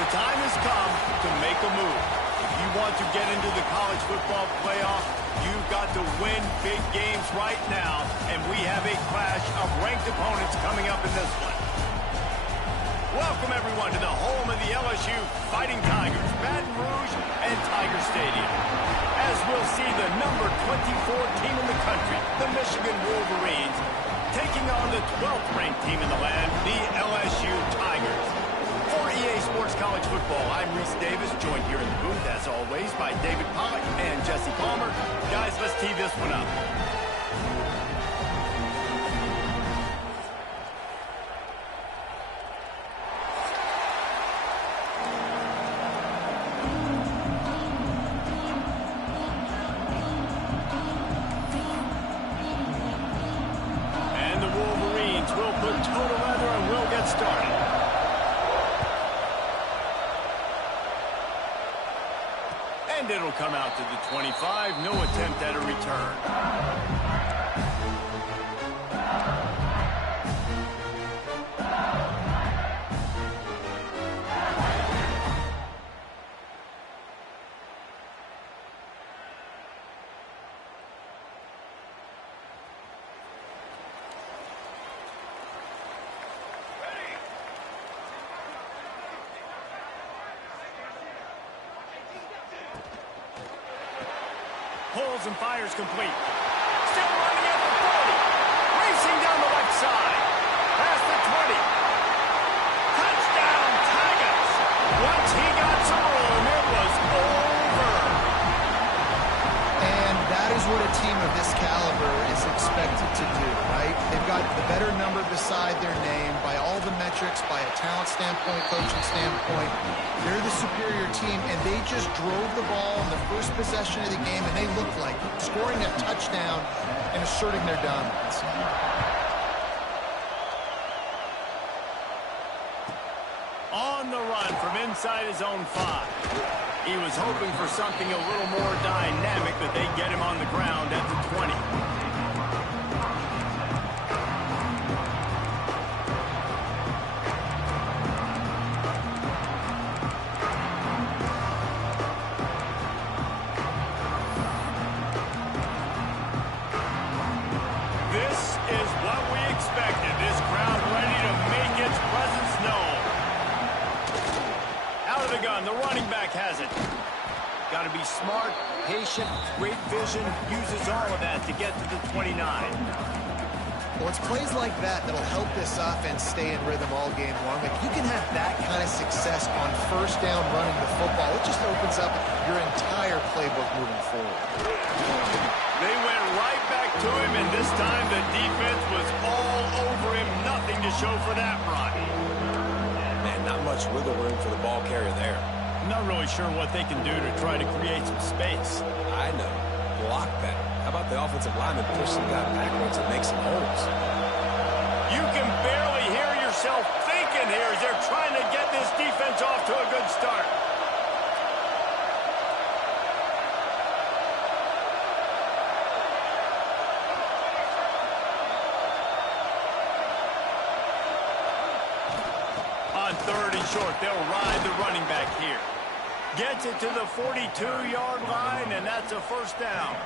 The time has come to make a move. If you want to get into the college football playoff, you've got to win big games right now, and we have a clash of ranked opponents coming up in this one. Welcome, everyone, to the home of the LSU Fighting Tigers, Baton Rouge and Tiger Stadium. As we'll see the number 24 team in the country, the Michigan Wolverines, taking on the 12th ranked team in the land, the LSU Tigers. For EA Sports College Football, I'm Reese Davis, joined here in the booth, as always, by David Pollack and Jesse Palmer. Guys, let's tee this one up. And the Wolverines will put total weather and we'll get started. And it'll come out to the 25. No attempt at a return. Pulls and fires complete. Still running at the 40. Racing down the left side. Past the 20. Touchdown, Tigers. Once he got some room, it was over. And that is what a team of this caliber is expected to do, right? They've got the better number beside their name by all the metrics, by a talent standpoint, coaching standpoint. They're the superior team, and they just drove the ball in the first possession of the game, and they looked like scoring a touchdown and asserting their dominance. On the run from inside his own 5. He was hoping for something a little more dynamic, but they get him on the ground at the 20. The running back has it. Got to be smart, patient, great vision, uses all of that to get to the 29. Well, it's plays like that that'll help this offense stay in rhythm all game long. If you can have that kind of success on first down running the football, it just opens up your entire playbook moving forward. They went right back to him, and this time the defense was all over him. Nothing to show for that run. Man, not much wiggle room for the ball carrier there. I'm not really sure what they can do to try to create some space. I know. Block that. How about the offensive lineman push some guy backwards and make some holes? You can barely hear yourself thinking here as they're trying to get this defense off to a good start. On 3rd and short, they'll ride the running back here. Gets it to the 42-yard line, and that's a first down.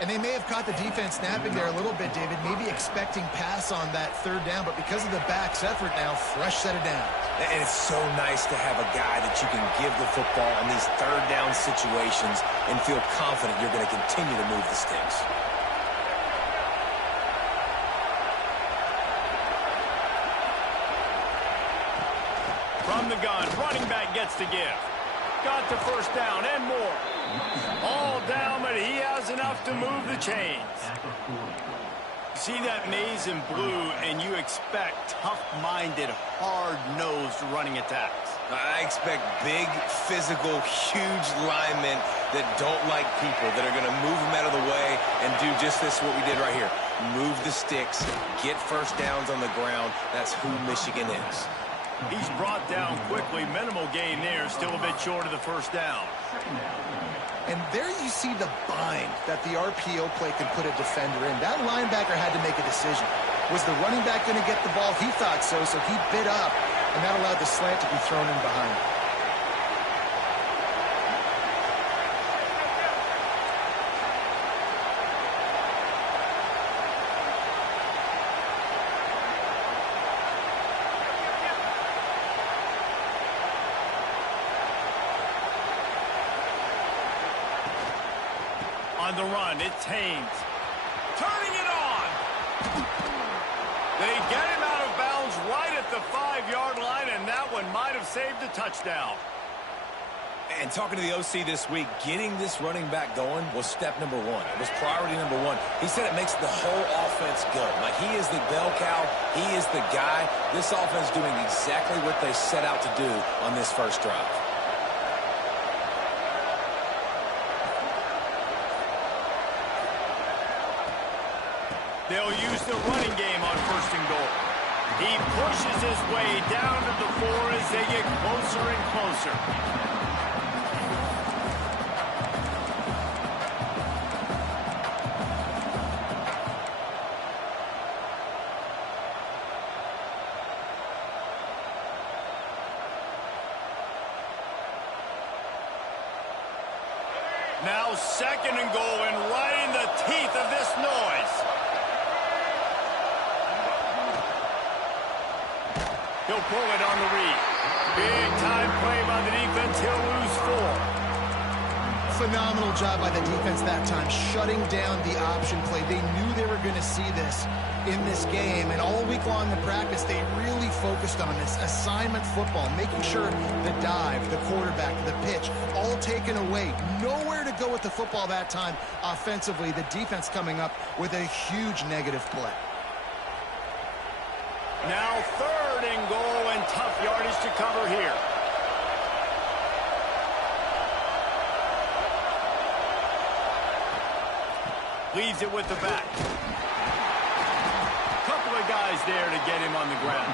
And they may have caught the defense snapping there a little bit, David, maybe expecting pass on that 3rd down, but because of the back's effort now, fresh set of downs. And it's so nice to have a guy that you can give the football in these 3rd down situations and feel confident you're going to continue to move the sticks. From the gun, running back gets to give. Got the first down and more. All down, but he has enough to move the chains. See that maze in blue, and you expect tough-minded, hard-nosed running attacks. I expect big, physical, huge linemen that don't like people, that are going to move them out of the way and do just this, what we did right here. Move the sticks, get first downs on the ground. That's who Michigan is. He's brought down quickly. Minimal gain there. Still a bit short of the first down. And there you see the bind that the RPO play can put a defender in. That linebacker had to make a decision. Was the running back going to get the ball? He thought so, so he bit up and that allowed the slant to be thrown in behind. On the run, it's Haynes. Turning it on. They get him out of bounds right at the 5-yard line, and that one might have saved a touchdown. And talking to the OC this week, getting this running back going was step number one. It was priority number one. He said it makes the whole offense go. Like, he is the bell cow. He is the guy. This offense doing exactly what they set out to do on this first drive. They'll use the running game on 1st and goal. He pushes his way down to the 4 as they get closer and closer. Now 2nd and goal, and right in the teeth of this noise. He'll pull it on the read. Big time play by the defense. He'll lose 4. Phenomenal job by the defense that time, shutting down the option play. They knew they were going to see this in this game, and all week long in practice, they really focused on this assignment football, making sure the dive, the quarterback, the pitch, all taken away. Nowhere to go with the football that time offensively. The defense coming up with a huge negative play. Now 3rd and goal, and tough yardage to cover here. Leaves it with the back. Couple of guys there to get him on the ground.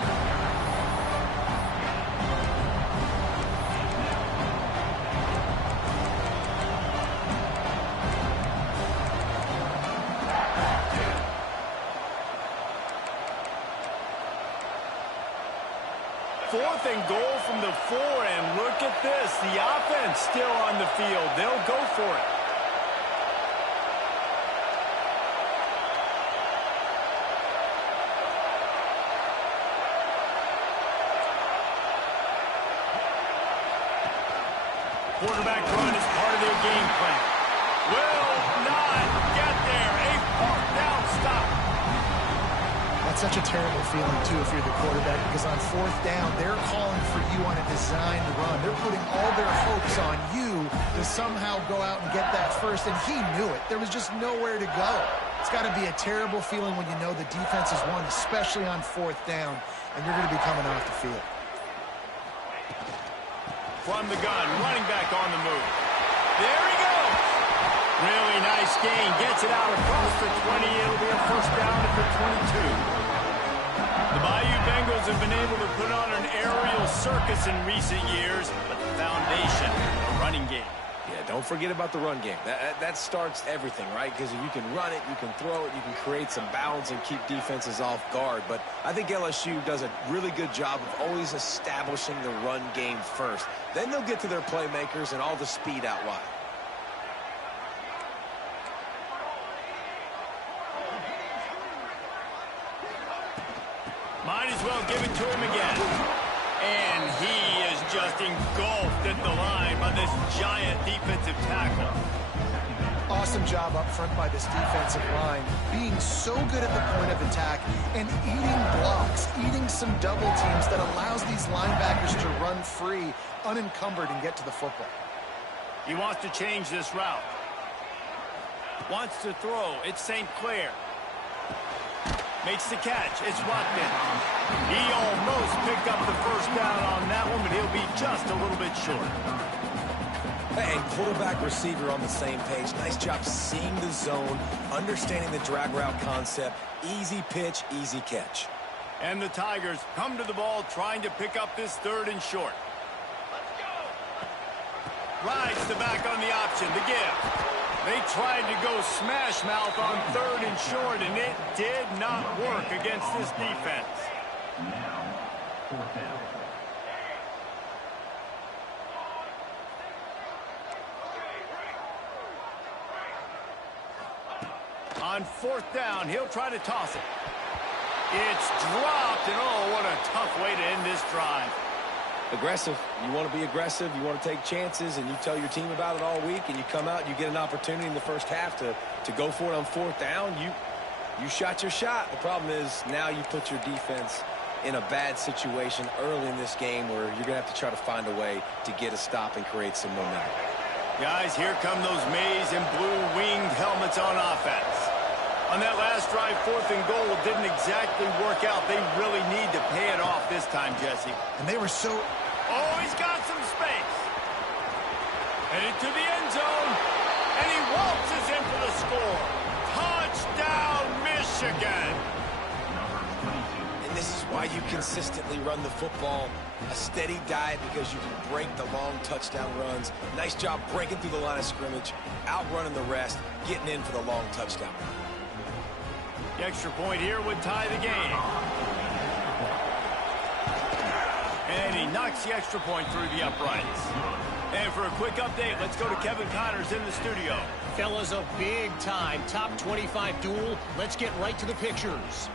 Fourth and goal from the 4, and look at this. The offense still on the field. They'll go for it. Quarterback run is part of their game plan. Will not get there. A 4th down stop. That's such a terrible feeling, too, if you're the quarterback, because on 4th down, they're calling for you on a designed run. They're putting all their hopes on you to somehow go out and get that first, and he knew it. There was just nowhere to go. It's got to be a terrible feeling when you know the defense has won, especially on 4th down, and you're going to be coming off the field. From the gun, running back on the move. There he goes. Really nice gain. Gets it out across the 20. It'll be a 1st down at the 22. The Bayou Bengals have been able to put on an aerial circus in recent years, but the foundation, a running game. Yeah, don't forget about the run game. That starts everything, right? Because if you can run it, you can throw it, you can create some balance and keep defenses off guard. But I think LSU does a really good job of always establishing the run game first. Then they'll get to their playmakers and all the speed out wide. Might as well give it to him again. And he is just engulfed at the line by this giant defensive tackle. Awesome job up front by this defensive line, being so good at the point of attack and eating blocks, eating some double teams that allows these linebackers to run free, unencumbered, and get to the football. He wants to change this route. Wants to throw. It's St. Clair. Makes the catch. It's Watkins. He almost picked up the 1st down on that one, but he'll be just a little bit short. And quarterback receiver on the same page. Nice job seeing the zone, understanding the drag route concept. Easy pitch, easy catch. And the Tigers come to the ball trying to pick up this 3rd and short. Rides the back on the option. The give. They tried to go smash mouth on 3rd and short, and it did not work against this defense. Now, 4th down. On fourth down, he'll try to toss it. It's dropped, and oh, what a tough way to end this drive. Aggressive. You want to be aggressive. You want to take chances, and you tell your team about it all week, and you come out and you get an opportunity in the first half to go for it on fourth down. You shot your shot. The problem is now you put your defense in a bad situation early in this game where you're going to have to try to find a way to get a stop and create some momentum. Guys, here come those maize and blue winged helmets on offense. On that last drive, 4th and goal didn't exactly work out. They really need to pay it off this time, Jesse. And they were so... Oh, he's got some space. Headed to the end zone. And he waltzes in for the score. Touchdown, Michigan. And this is why you consistently run the football. A steady diet because you can break the long touchdown runs. Nice job breaking through the line of scrimmage, outrunning the rest, getting in for the long touchdown. The extra point here would tie the game. And he knocks the extra point through the uprights. And for a quick update, let's go to Kevin Connors in the studio. Fellas, a big-time top 25 duel. Let's get right to the pictures.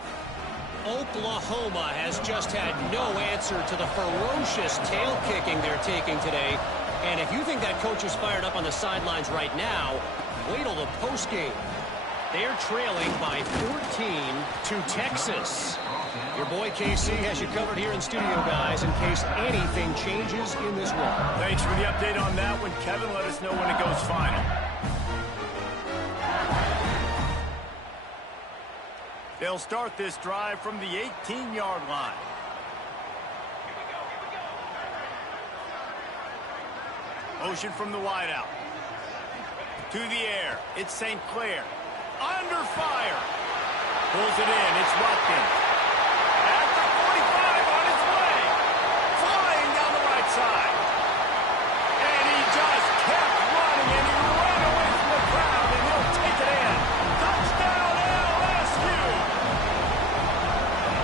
Oklahoma has just had no answer to the ferocious tail kicking they're taking today. And if you think that coach is fired up on the sidelines right now, wait till the postgame. They're trailing by 14 to Texas. Your boy KC has you covered here in studio, guys, in case anything changes in this one. Thanks for the update on that one, Kevin. Let us know when it goes final. They'll start this drive from the 18-yard line. Motion from the wideout. To the air. It's St. Clair. Under fire. Pulls it in. It's Watkins. At the 45 on his way. Flying down the right side. And he just kept running, and he ran away from the crowd, and he'll take it in. Touchdown, LSU.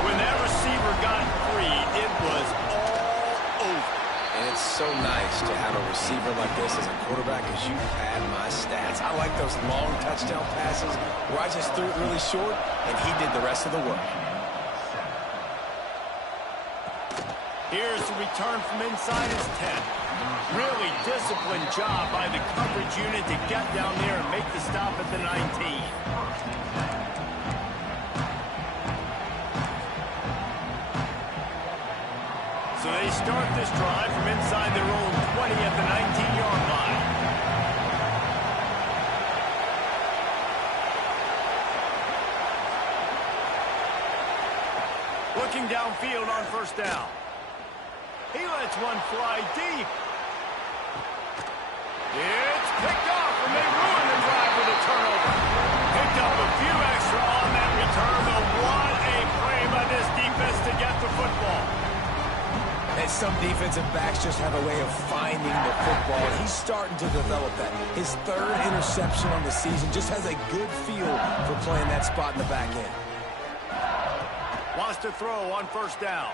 When that receiver got free, it was all over. And it's so nice to have a receiver like this as a quarterback because you had my stats. I like those long touchdown passes where I just threw it really short and he did the rest of the work. Here's the return from inside his 10. Really disciplined job by the coverage unit to get down there and make the stop at the 19. So they start this drive from inside their own 20 at the 19-yard line. Looking downfield on first down. He lets one fly deep. It's picked off, and they ruin the drive with a turnover. Picked up a few extra on that return, but what a play by this defense to get the football. And some defensive backs just have a way of finding the football, and he's starting to develop that. His third interception on the season just has a good feel for playing that spot in the back end. Wants to throw on first down.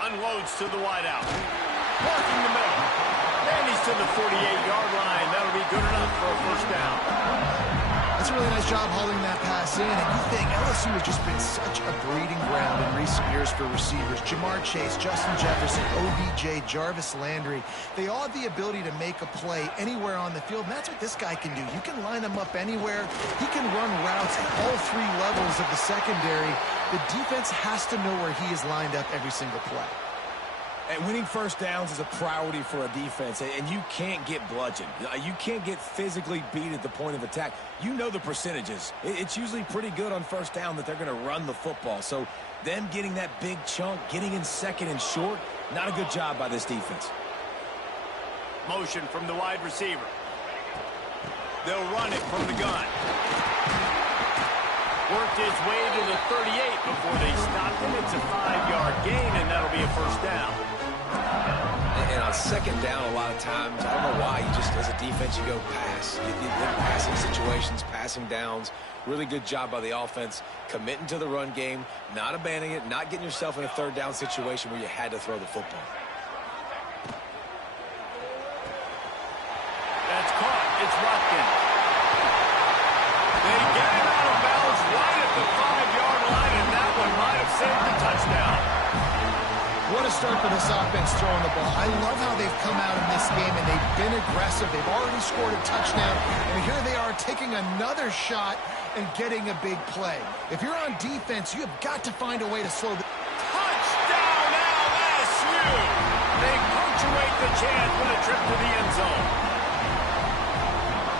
Unloads to the wideout. Working the middle. And he's to the 48-yard line. That'll be good enough for a first down. That's a really nice job hauling that pass in. And you think LSU has just been such a breeding ground in recent years for receivers. Jamar Chase, Justin Jefferson, OBJ, Jarvis Landry. They all have the ability to make a play anywhere on the field, and that's what this guy can do. You can line him up anywhere. He can run routes at all three levels of the secondary. The defense has to know where he is lined up every single play. And winning first downs is a priority for a defense, and you can't get bludgeoned. You can't get physically beat at the point of attack. You know the percentages. It's usually pretty good on first down that they're going to run the football. So them getting that big chunk, getting in second and short, not a good job by this defense. Motion from the wide receiver. They'll run it from the gun. Worked his way to the 38 before they stopped him. It's a 5-yard gain, and that'll be a first down. And on second down, a lot of times, I don't know why, you just, as a defense, you go pass. You get passing situations, passing downs. Really good job by the offense, committing to the run game, not abandoning it, not getting yourself in a third down situation where you had to throw the football. That's caught. It's Watkins. They get him out of bounds. What a start for this offense throwing the ball. I love how they've come out in this game, and they've been aggressive. They've already scored a touchdown, and here they are taking another shot and getting a big play. If you're on defense, you have got to find a way to slow the... Touchdown LSU! They punctuate the chance with a trip to the end zone.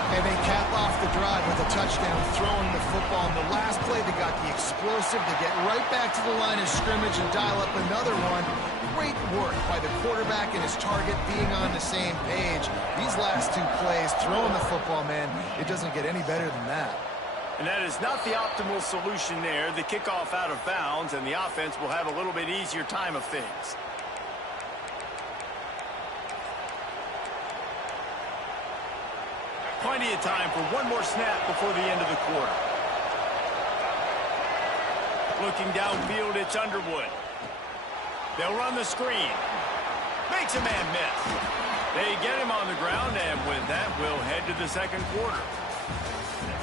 And they cap off the drive with a touchdown throwing the football. In the last play, they got the explosive. They get right back to the line of scrimmage and dial up another one. Great work by the quarterback and his target being on the same page. These last two plays, throwing the football, man, it doesn't get any better than that. And that is not the optimal solution there. The kickoff out of bounds, and the offense will have a little bit easier time of things. Plenty of time for one more snap before the end of the quarter. Looking downfield, it's Underwood. They'll run the screen. Makes a man miss. They get him on the ground, and with that, we'll head to the second quarter.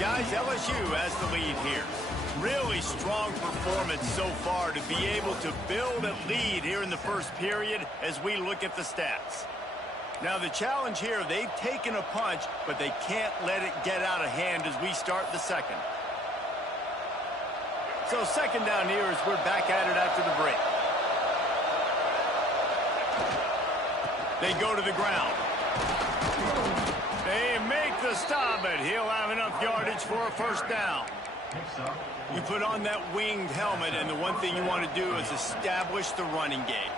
Guys, LSU has the lead here. Really strong performance so far to be able to build a lead here in the first period as we look at the stats. Now, the challenge here, they've taken a punch, but they can't let it get out of hand as we start the second. So second down here as we're back at it after the break. They go to the ground. They make the stop, but he'll have enough yardage for a first down. You put on that winged helmet, and the one thing you want to do is establish the running game.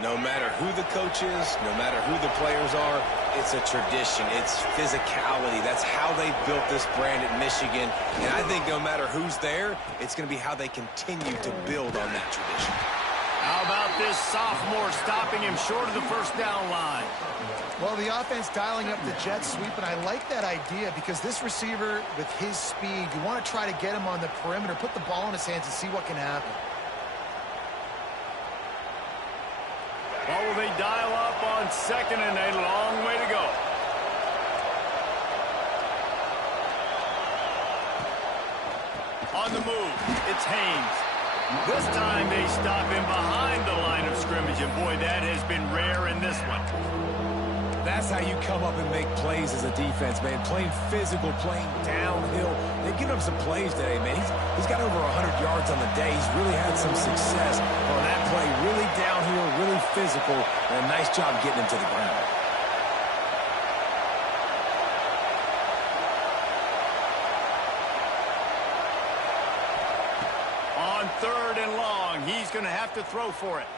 No matter who the coach is, no matter who the players are, it's a tradition. It's physicality. That's how they built this brand at Michigan. And I think no matter who's there, it's going to be how they continue to build on that tradition. How about this sophomore stopping him short of the first down line? Well, the offense dialing up the jet sweep, and I like that idea because this receiver, with his speed, you want to try to get him on the perimeter, put the ball in his hands and see what can happen. Well, will they dial up on second and a long way to go? On the move, it's Haynes. This time they stop him behind the line of scrimmage, and boy, that has been rare in this one. That's how you come up and make plays as a defense, man. Playing physical, playing downhill. They've given him some plays today, man. He's got over 100 yards on the day. He's really had some success on that play. Really downhill, really physical, and a nice job getting him to the ground. On third and long, he's going to have to throw for it.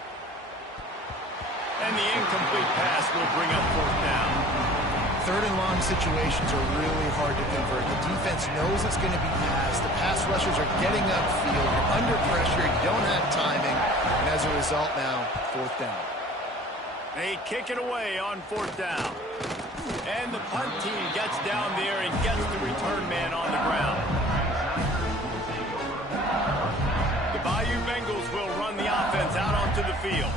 And the incomplete pass will bring up fourth down. Third and long situations are really hard to convert. The defense knows it's going to be passed. The pass rushers are getting upfield. You're under pressure. You don't have timing. And as a result now, fourth down. They kick it away on fourth down. And the punt team gets down there and gets the return man on the ground. The Bayou Bengals will run the offense out onto the field.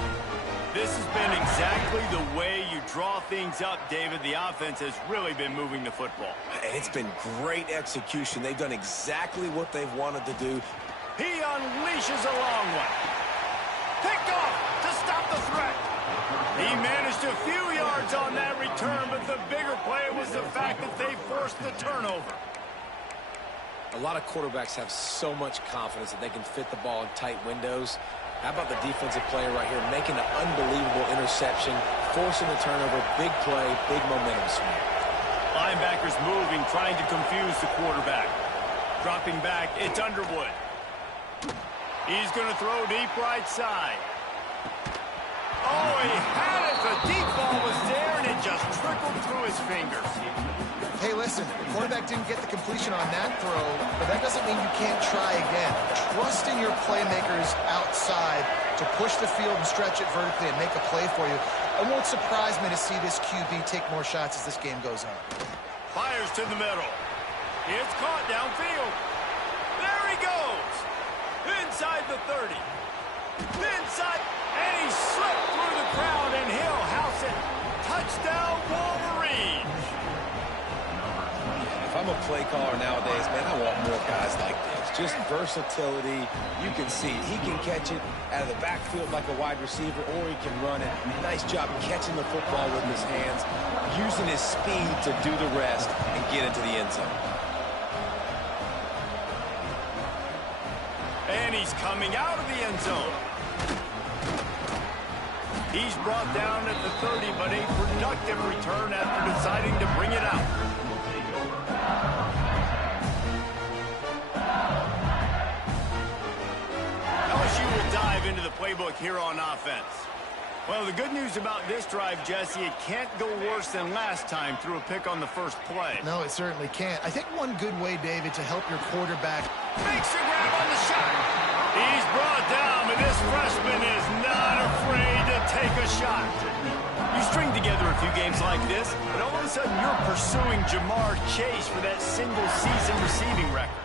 This has been exactly the way you draw things up, David. The offense has really been moving the football. And it's been great execution. They've done exactly what they've wanted to do. He unleashes a long one. Picked off to stop the threat. He managed a few yards on that return, but the bigger play was the fact that they forced the turnover. A lot of quarterbacks have so much confidence that they can fit the ball in tight windows. How about the defensive player right here making an unbelievable interception, forcing the turnover, big play, big momentum swing. Linebackers moving, trying to confuse the quarterback. Dropping back, it's Underwood. He's going to throw deep right side. Oh, he had it. The deep ball was there, and it just trickled through his fingers. Hey, listen, the quarterback didn't get the completion on that throw, but that doesn't mean you can't try again. Trust in your playmakers outside to push the field and stretch it vertically and make a play for you. It won't surprise me to see this QB take more shots as this game goes on. Fires to the middle. It's caught downfield. There he goes. Inside the 30. Inside, and he slipped through the crowd, and he'll house it. Touchdown, Wolverines. If I'm a play caller nowadays, man, I want more guys like this. Just versatility. You can see he can catch it out of the backfield like a wide receiver, or he can run it. Nice job catching the football with his hands, using his speed to do the rest and get into the end zone. And he's coming out of the end zone. He's brought down at the 30, but a productive return after deciding to bring it out. LSU will dive into the playbook here on offense. Well, the good news about this drive, Jesse, it can't go worse than last time through a pick on the first play. No, it certainly can't. I think one good way, David, to help your quarterback. Makes a grab on the shot. He's brought down, but this freshman is not afraid to take a shot. You string together a few games like this, and all of a sudden you're pursuing Jamar Chase for that single-season receiving record.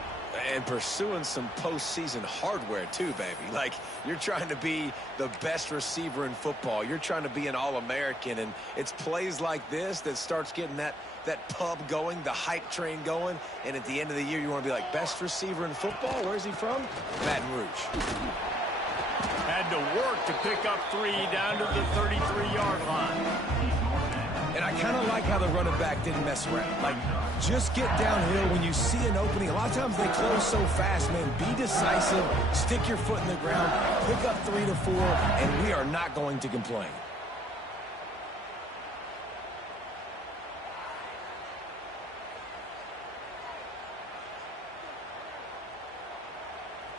And pursuing some postseason hardware, too, baby. Like, you're trying to be the best receiver in football. You're trying to be an All-American, and it's plays like this that starts getting that pub going, the hype train going, and at the end of the year, you want to be like, best receiver in football? Where's he from? Baton Rouge. Had to work to pick up 3 down to the 33-yard line. And I kind of like how the running back didn't mess around. Like, just get downhill when you see an opening. A lot of times they close so fast, man. Be decisive, stick your foot in the ground, pick up 3 to 4, and we are not going to complain.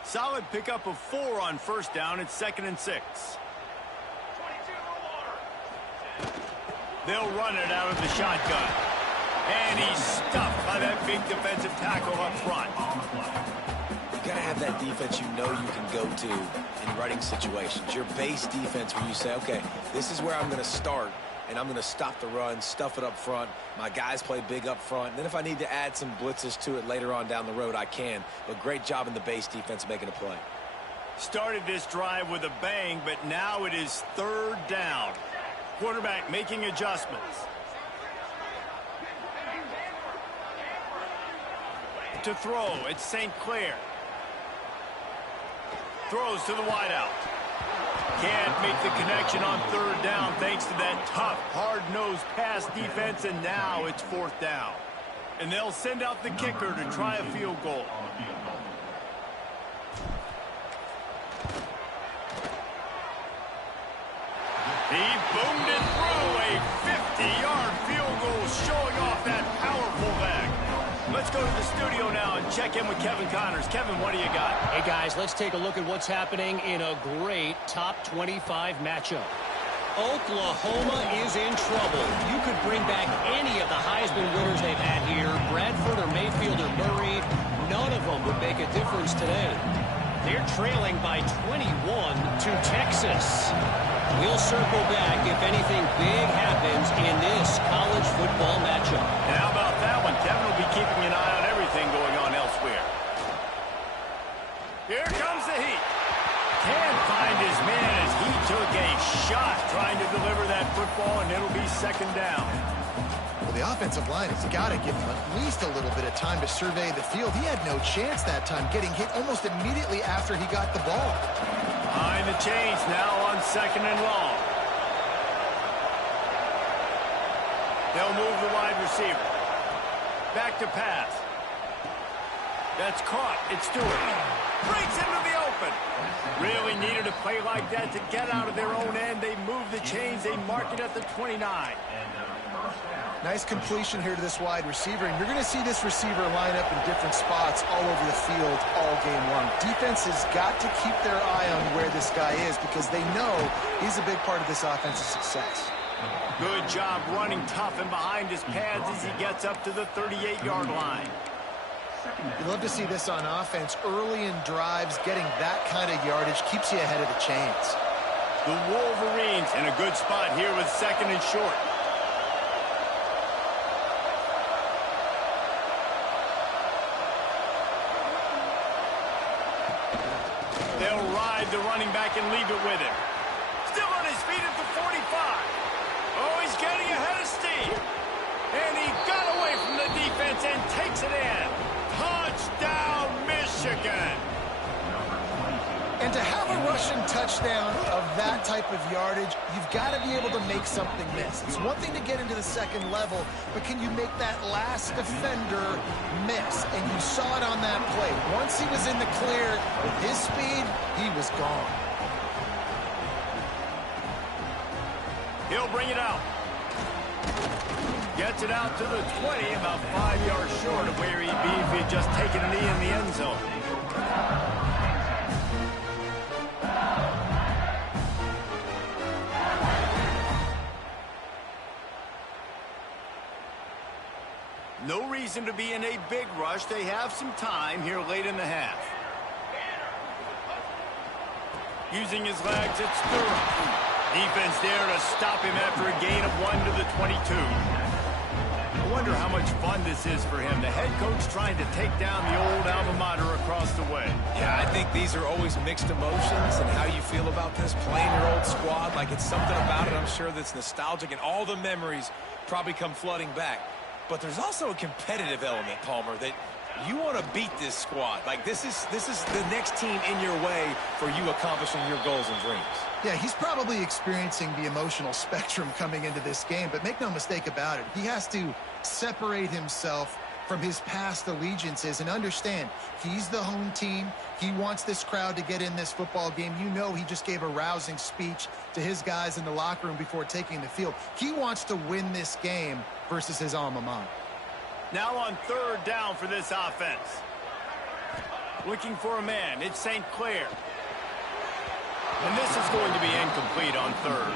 Solid pickup of 4 on first down. It's 2nd and 6. They'll run it out of the shotgun. And he's stuffed by that big defensive tackle up front. You got to have that defense you know you can go to in running situations. Your base defense where you say, okay, this is where I'm going to start, and I'm going to stop the run, stuff it up front. My guys play big up front. And then if I need to add some blitzes to it later on down the road, I can. But great job in the base defense making a play. Started this drive with a bang, but now it is 3rd down. Quarterback making adjustments. To throw, it's St. Clair. Throws to the wideout. Can't make the connection on 3rd down thanks to that tough, hard-nosed pass defense, and now it's 4th down. And they'll send out the kicker to try a field goal. He boomed it through a 50-yard field goal, showing off that powerful leg. Let's go to the studio now and check in with Kevin Connors. Kevin, what do you got? Hey, guys, let's take a look at what's happening in a great top 25 matchup. Oklahoma is in trouble. You could bring back any of the Heisman winners they've had here, Bradford or Mayfield or Murray. None of them would make a difference today. They're trailing by 21 to Texas. We'll circle back if anything big happens in this college football matchup. And how about that one? Kevin will be keeping an eye on everything going on elsewhere. Here comes the heat. Can't find his man as he took a shot trying to deliver that football, and it'll be 2nd down. Well, the offensive line has got to give him at least a little bit of time to survey the field. He had no chance that time, getting hit almost immediately after he got the ball. Behind the chains now on 2nd and long. They'll move the wide receiver. Back to pass. That's caught. It's Stewart. Breaks into the open. Really needed a play like that to get out of their own end. They move the chains. They mark it at the 29. Nice completion here to this wide receiver, and you're going to see this receiver line up in different spots all over the field all game long. Defense has got to keep their eye on where this guy is because they know he's a big part of this offensive success. Good job running tough and behind his pads as he gets up to the 38-yard line. You love to see this on offense. Early in drives, getting that kind of yardage keeps you ahead of the chains. The Wolverines in a good spot here with 2nd and short. They'll ride the running back and leave it with him. Still on his feet at the 45. Oh, he's getting ahead of steam. And he got away from the defense and takes it in. Touchdown, Michigan. And to have a rushing touchdown of that type of yardage, you've got to be able to make something miss. It's one thing to get into the second level, but can you make that last defender miss? And you saw it on that play. Once he was in the clear with his speed, he was gone. He'll bring it out. Gets it out to the 20, about 5 yards short of where he'd be if he had just taken a knee in the end zone. No reason to be in a big rush. They have some time here late in the half. Using his legs, it's Sturrow. Defense there to stop him after a gain of 1 to the 22. I wonder how much fun this is for him. The head coach trying to take down the old alma mater across the way. Yeah, I think these are always mixed emotions, and how you feel about this, playing your old squad, like it's something about it, I'm sure, that's nostalgic, and all the memories probably come flooding back. But there's also a competitive element, Palmer, that you want to beat this squad. Like, this is the next team in your way for you accomplishing your goals and dreams. Yeah, he's probably experiencing the emotional spectrum coming into this game, but make no mistake about it. He has to separate himself from his past allegiances and understand he's the home team. He wants this crowd to get in this football game. You know, he just gave a rousing speech to his guys in the locker room before taking the field. He wants to win this game versus his alma mater. Now on third down for this offense. Looking for a man. It's St. Clair. And this is going to be incomplete on third.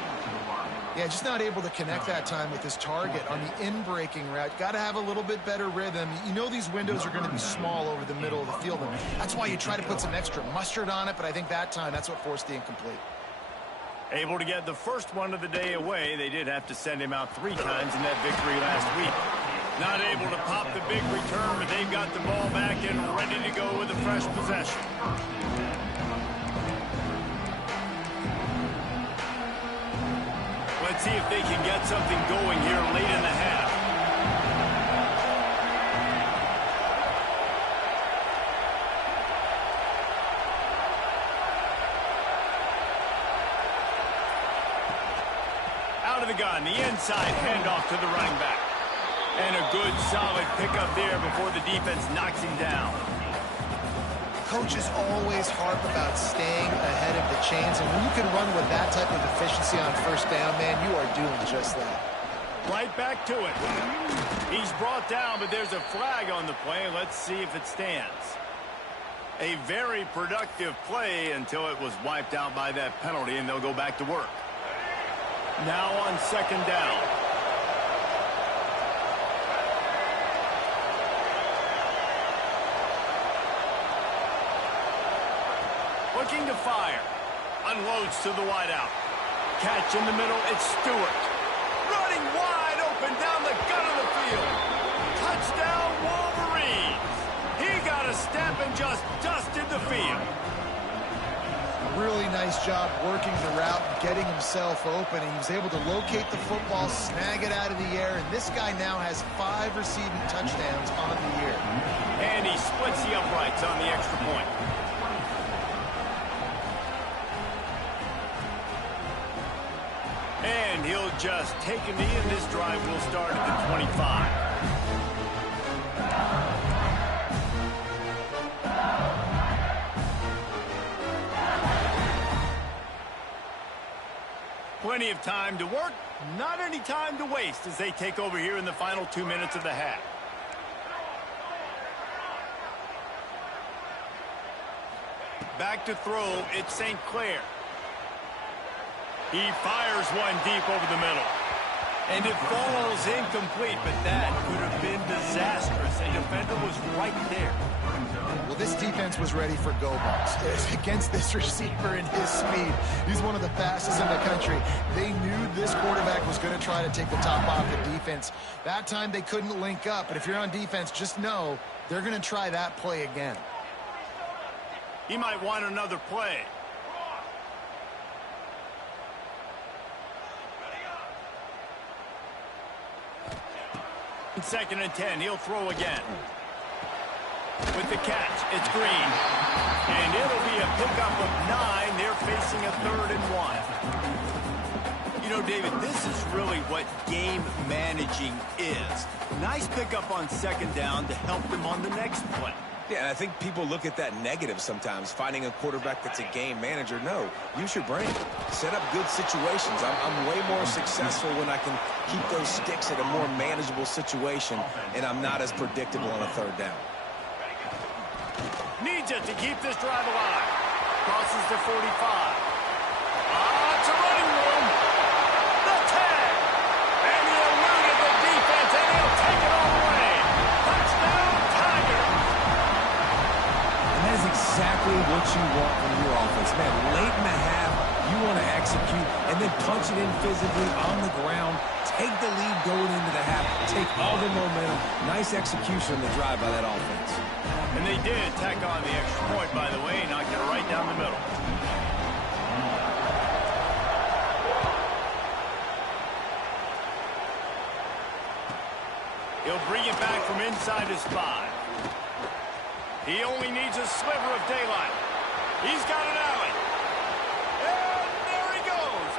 Yeah, just not able to connect that time with his target on the in-breaking route. Got to have a little bit better rhythm. You know these windows are going to be small over the middle of the field, and that's why you try to put some extra mustard on it, but I think that time that's what forced the incomplete. Able to get the first one of the day away. They did have to send him out 3 times in that victory last week. Not able to pop the big return, but they've got the ball back and ready to go with a fresh possession. Let's see if they can get something going here late in the half. Out of the gun, the inside handoff to the running back. And a good, solid pickup there before the defense knocks him down. Coaches always harp about staying ahead of the chains, and when you can run with that type of efficiency on first down, man, you are doing just that. Right back to it. He's brought down, but there's a flag on the play. Let's see if it stands. A very productive play until it was wiped out by that penalty, and they'll go back to work. Now on second down. Looking to fire. Unloads to the wideout. Catch in the middle, it's Stewart. Running wide open down the gut of the field. Touchdown, Wolverines. He got a step and just dusted the field. Really nice job working the route, getting himself open, and he was able to locate the football, snag it out of the air, and this guy now has 5 receiving touchdowns on the year. And he splits the uprights on the extra point. And he'll just take a knee, and this drive will start at the 25. Plenty of time to work, not any time to waste as they take over here in the final 2 minutes of the half. Back to throw, it's St. Clair. He fires one deep over the middle. And it falls incomplete, but that could have been disastrous. A defender was right there. Well, this defense was ready for go balls against this receiver and his speed. He's one of the fastest in the country. They knew this quarterback was going to try to take the top off the defense. That time they couldn't link up, but if you're on defense, just know they're going to try that play again. He might want another play. 2nd and 10. He'll throw again. With the catch, it's Green. And it'll be a pickup of 9. They're facing a 3rd and 1. You know, David, this is really what game managing is. Nice pickup on 2nd down to help them on the next play. Yeah, and I think people look at that negative sometimes, finding a quarterback that's a game manager. No, use your brain. Set up good situations. I'm way more successful when I can keep those sticks at a more manageable situation, and I'm not as predictable on a 3rd down. Needs it to keep this drive alive. Crosses to 45. It's a running room. The tag. And he eluded the defense, and he'll take it all the way. Touchdown, Tigers. And that is exactly what you want from your offense. Man, late in the half, you want to execute and then punch it in physically on the ground. Take the lead going into the half. Take all the momentum. Nice execution on the drive by that offense. And they did tack on the extra point, by the way, knocked it right down the middle. He'll bring it back from inside his 5. He only needs a sliver of daylight. He's got an alley. And there he goes.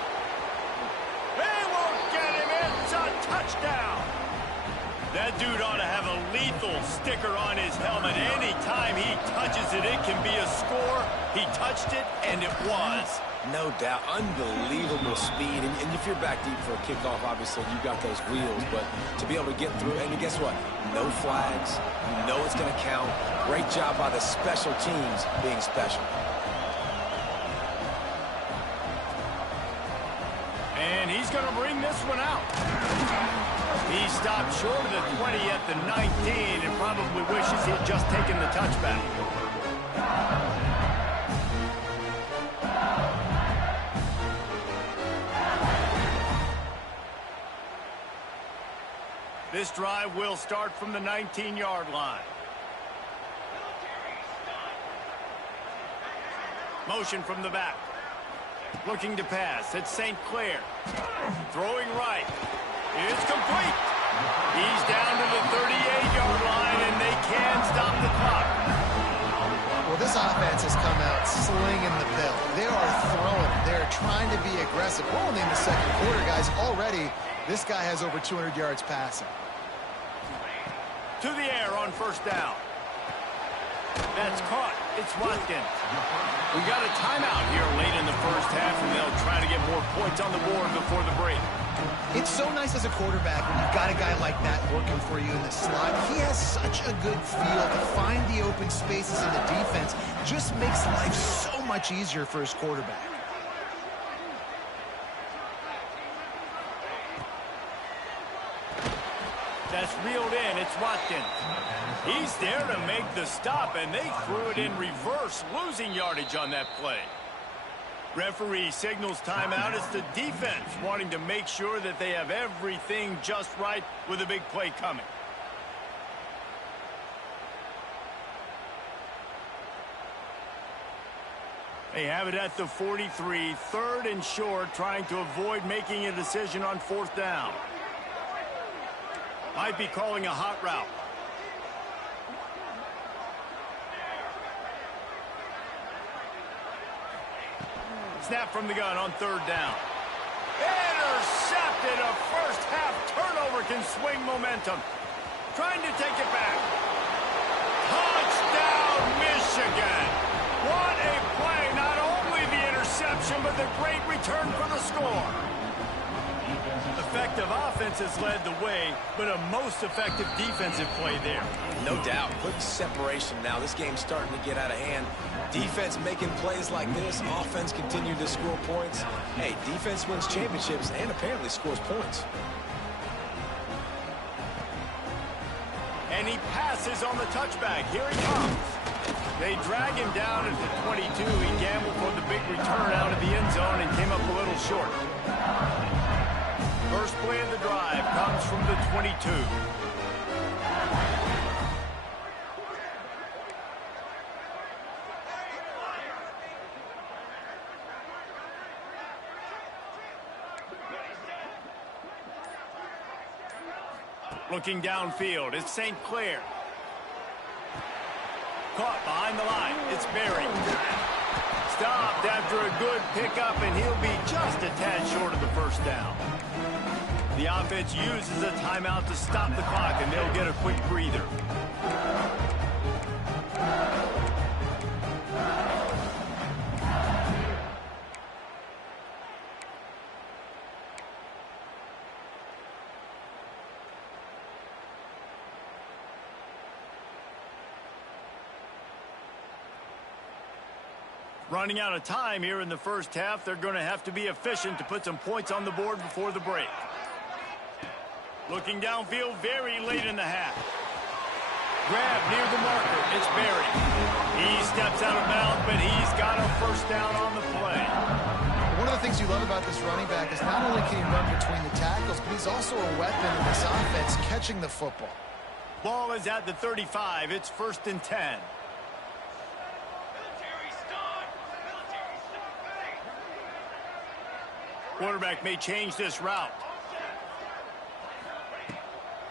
They won't get him. It's a touchdown. That dude ought to have a lethal sticker on his helmet. Anytime he touches it, it can be a score. He touched it, and it was. No doubt. Unbelievable speed. And if you're back deep for a kickoff, obviously, you've got those wheels. But to be able to get through, and guess what? No flags. You know it's going to count. Great job by the special teams being special. And he's going to bring this one out. He stopped short of the 20 at the 19 and probably wishes he had just taken the touchback. This drive will start from the 19-yard line. Motion from the back. Looking to pass. It's St. Clair. Throwing right. It's complete. He's down to the 38-yard line, and they can stop the clock. Well, this offense has come out slinging the pill. They are throwing it. They're trying to be aggressive. We're only in the 2nd quarter, guys. Already, this guy has over 200 yards passing. To the air on 1st down. That's caught. It's Watkins. We got a timeout here late in the 1st half, and they'll try to get more points on the board before the break. It's so nice as a quarterback when you've got a guy like that working for you in the slot. He has such a good feel to find the open spaces in the defense. Just makes life so much easier for his quarterback. That's reeled in. It's Watkins. He's there to make the stop, and they threw it in reverse, losing yardage on that play. Referee signals timeout. It's the defense wanting to make sure that they have everything just right with a big play coming. They have it at the 43, 3rd and short, trying to avoid making a decision on 4th down. Might be calling a hot route. Snap from the gun on 3rd down. Intercepted. A 1st half turnover can swing momentum. Trying to take it back. Touchdown, Michigan. What a play. Not only the interception, but the great return for the score. Effective offense has led the way, but a most effective defensive play there. No doubt. Quick separation now. This game's starting to get out of hand. Defense making plays like this. Offense continuing to score points. Hey, defense wins championships and apparently scores points. And he passes on the touchback. Here he comes. They drag him down at the 22. He gambled for the big return out of the end zone and came up a little short. First play of the drive comes from the 22. Looking downfield, it's St. Clair. Caught behind the line, it's Berry. Stopped after a good pickup, and he'll be just a tad short of the first down. The offense uses a timeout to stop the clock, and they'll get a quick breather. Running out of time here in the first half. They're going to have to be efficient to put some points on the board before the break. Looking downfield very late in the half. Grab near the marker. It's Berry. He steps out of bounds, but he's got a first down on the play. One of the things you love about this running back is not only can he run between the tackles, but he's also a weapon in this offense, catching the football. Ball is at the 35. It's 1st and 10. Quarterback may change this route.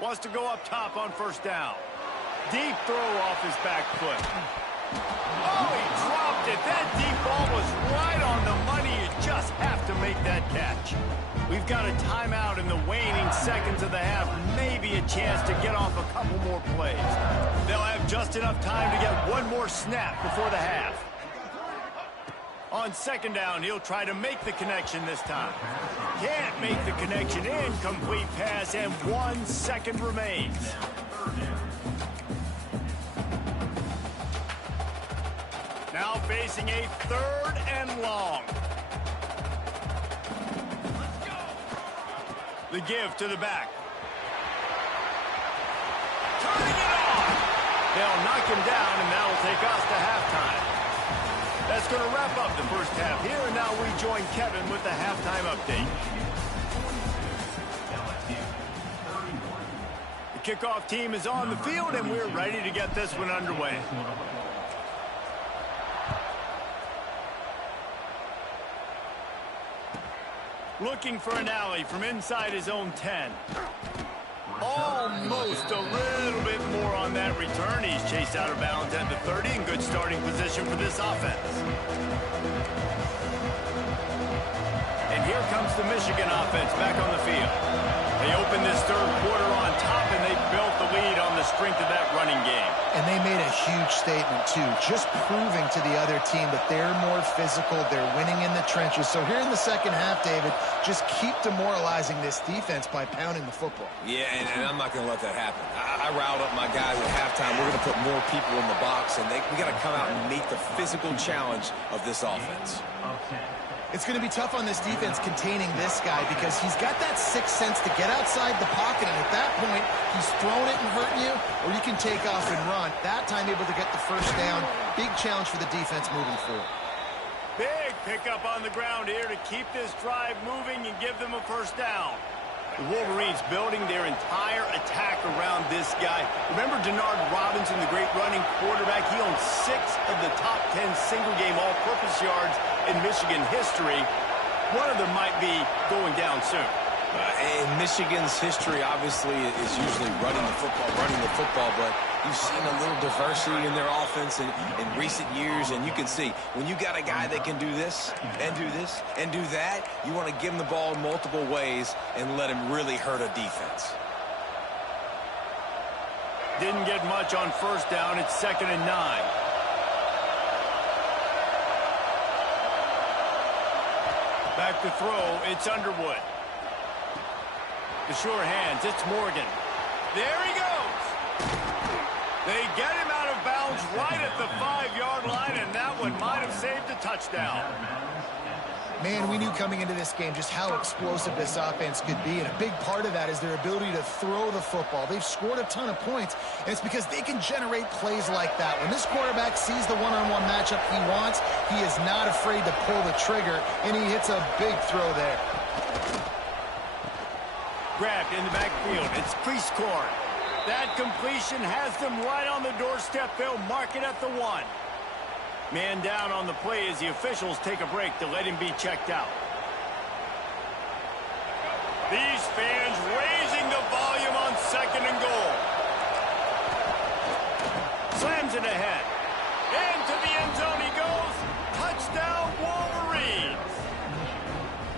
Wants to go up top on first down. Deep throw off his back foot. Oh, he dropped it. That deep ball was right on the money. You just have to make that catch. We've got a timeout in the waning seconds of the half. Maybe a chance to get off a couple more plays. They'll have just enough time to get one more snap before the half. On second down, he'll try to make the connection this time. Can't make the connection. Incomplete pass, and 1 second remains. Now facing a 3rd and long. The give to the back. Turning it on. They'll knock him down, and that'll take us to halftime. That's going to wrap up the first half here, and now we join Kevin with the halftime update. The kickoff team is on the field, and we're ready to get this one underway. Looking for an alley from inside his own 10. Almost a little bit more on that return. He's chased out of bounds at the 30 in good starting position for this offense. And here comes the Michigan offense back on the field. They open this third quarter on top, and they built the lead on the strength of that running game. And they made a huge statement, too, just proving to the other team that they're more physical, they're winning in the trenches. So here in the second half, David, just keep demoralizing this defense by pounding the football. Yeah, and I'm not going to let that happen. I riled up my guys at halftime. We're going to put more people in the box, and we got to come out and meet the physical challenge of this offense. It's going to be tough on this defense containing this guy because he's got that sixth sense to get outside the pocket, and at that point, he's throwing it and hurting you, or you can take off and run. That time able to get the first down. Big challenge for the defense moving forward. Big pickup on the ground here to keep this drive moving and give them a first down. The Wolverines building their entire attack around this guy. Remember Denard Robinson, the great running quarterback? He owns 6 of the top 10 single-game all-purpose yards in Michigan history. One of them might be going down soon. In Michigan's history, obviously, is usually running the football, but you've seen a little diversity in their offense in recent years, and you can see when you got a guy that can do this and do this and do that, you want to give him the ball in multiple ways and let him really hurt a defense. Didn't get much on first down. It's 2nd and 9. Back to throw. It's Underwood. The sure hands, it's Morgan. There he goes. They get him out of bounds right at the 5-yard line, and that one might have saved a touchdown. Man, we knew coming into this game just how explosive this offense could be, and a big part of that is their ability to throw the football. They've scored a ton of points, and it's because they can generate plays like that. When this quarterback sees the one-on-one matchup he wants, he is not afraid to pull the trigger, and he hits a big throw there. Grabbed in the backfield. It's Priestcorn. That completion has them right on the doorstep. They'll mark it at the 1. Man down on the play as the officials take a break to let him be checked out. These fans raising the volume on second and goal. Slams it ahead. Into the end zone he goes. Touchdown, Wolverines.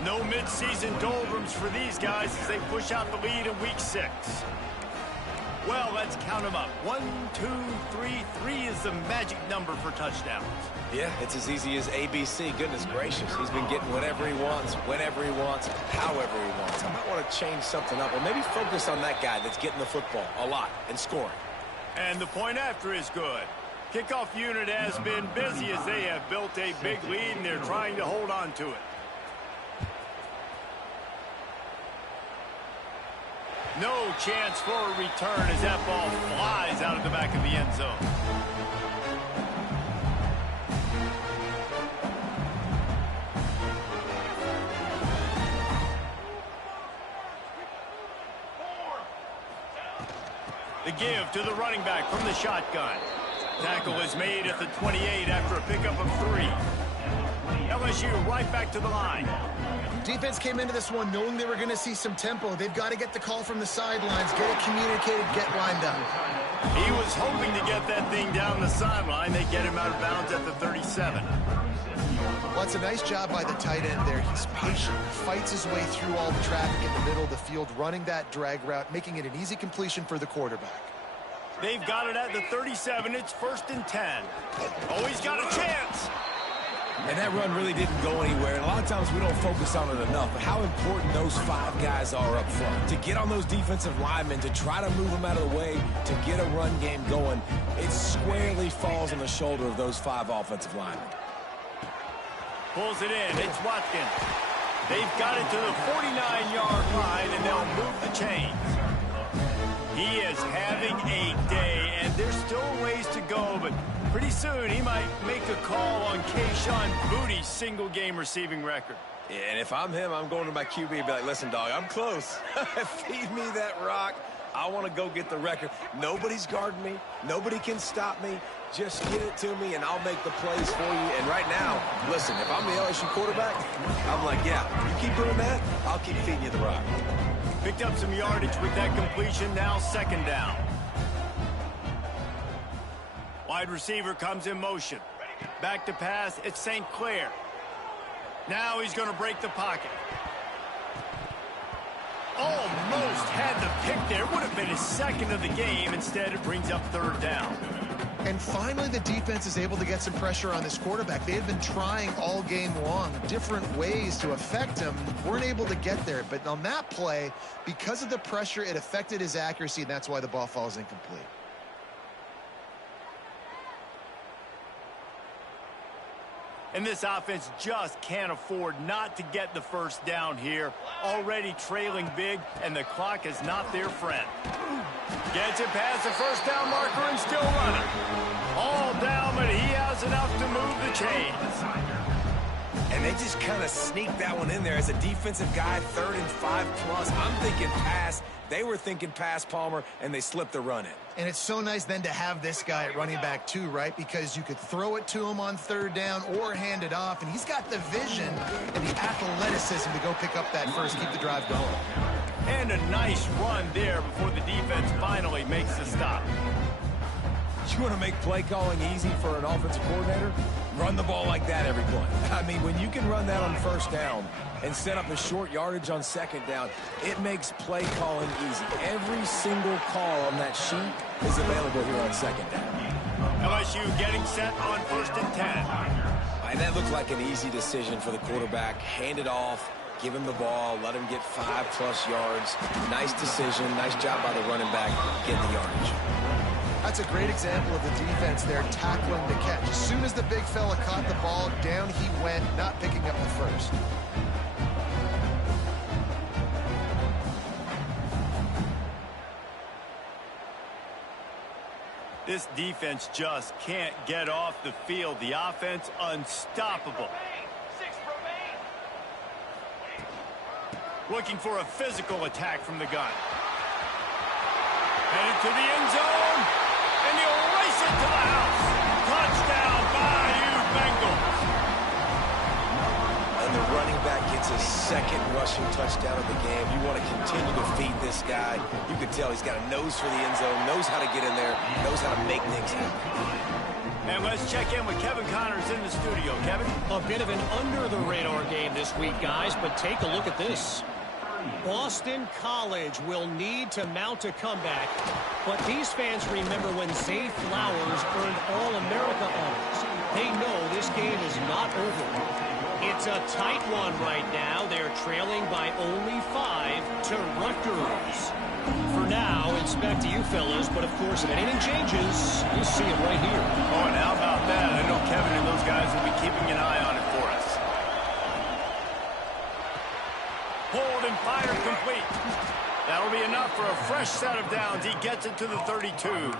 No midseason doldrums for these guys as they push out the lead in week 6. Well, let's count them up. 1, 2, 3. 3 is the magic number for touchdowns. Yeah, it's as easy as ABC. Goodness gracious. He's been getting whatever he wants, whenever he wants, however he wants. I might want to change something up, or maybe focus on that guy that's getting the football a lot and scoring. And the point after is good. Kickoff unit has been busy as they have built a big lead, and they're trying to hold on to it. No chance for a return as that ball flies out of the back of the end zone. The give to the running back from the shotgun. Tackle is made at the 28 after a pickup of 3. LSU right back to the line. Defense came into this one knowing they were going to see some tempo. They've got to get the call from the sidelines, get it communicated, get lined up. He was hoping to get that thing down the sideline. They get him out of bounds at the 37. Well, it's a nice job by the tight end there. He's patient, fights his way through all the traffic in the middle of the field, running that drag route, making it an easy completion for the quarterback. They've got it at the 37. It's 1st and 10. Oh, he's got a chance. And that run really didn't go anywhere. And a lot of times we don't focus on it enough. But how important those 5 guys are up front. To get on those defensive linemen, to try to move them out of the way, to get a run game going, it squarely falls on the shoulder of those 5 offensive linemen. Pulls it in. It's Watkins. They've got it to the 49-yard line, and they'll move the chains. He is having a day, and there's still ways to go, but pretty soon he might make a call on Kayshon Boutt's single-game receiving record. Yeah, and if I'm him, I'm going to my QB and be like, listen, dog, I'm close. Feed me that rock. I want to go get the record. Nobody's guarding me. Nobody can stop me. Just get it to me, and I'll make the plays for you. And right now, listen, if I'm the LSU quarterback, I'm like, yeah, you keep doing that, I'll keep feeding you the rock. Picked up some yardage with that completion, now 2nd down. Wide receiver comes in motion. Back to pass, it's St. Clair. Now he's going to break the pocket. Almost had the pick there. Would have been his 2nd of the game. Instead, it brings up 3rd down. And finally, the defense is able to get some pressure on this quarterback. They had been trying all game long different ways to affect him. Weren't able to get there. But on that play, because of the pressure, it affected his accuracy, and that's why the ball falls incomplete. And this offense just can't afford not to get the 1st down here. Already trailing big, and the clock is not their friend. Gets it past the 1st down marker and still running. All down, but he has enough to move the chains. And they just kind of sneaked that one in there as a defensive guy, 3rd and 5+. I'm thinking pass. They were thinking pass, Palmer, and they slipped the run in. And it's so nice then to have this guy at running back too, right? Because you could throw it to him on 3rd down or hand it off, and he's got the vision and the athleticism to go pick up that first, keep the drive going. And a nice run there before the defense finally makes the stop. You want to make play calling easy for an offensive coordinator? Run the ball like that every play. I mean, when you can run that on 1st down and set up a short yardage on 2nd down, it makes play calling easy. Every single call on that sheet is available here on 2nd down. LSU getting set on 1st and 10. And that looked like an easy decision for the quarterback. Hand it off, give him the ball, let him get 5+ yards. Nice decision, nice job by the running back getting the yardage. That's a great example of the defense there tackling the catch. As soon as the big fella caught the ball, down he went, not picking up the first. This defense just can't get off the field. The offense unstoppable. Looking for a physical attack from the gun. Headed to the end zone. And he'll race it to the house. Touchdown, Bayou Bengals. And the running back gets That's his second rushing touchdown of the game. You want to continue to feed this guy. You can tell he's got a nose for the end zone, knows how to get in there, knows how to make things happen. And let's check in with Kevin Connors in the studio. Kevin? A bit of an under-the-radar game this week, guys, but take a look at this. Boston College will need to mount a comeback, but these fans remember when Zay Flowers earned All-America honors. They know this game is not over. It's a tight one right now. They're trailing by only 5 to Rutgers. For now, it's back to you fellas, but of course, if anything changes, you'll see it right here. Oh, and how about that? I know Kevin and those guys will be keeping an eye on it for us. Hold and fire complete. That'll be enough for a fresh set of downs. He gets it to the 32.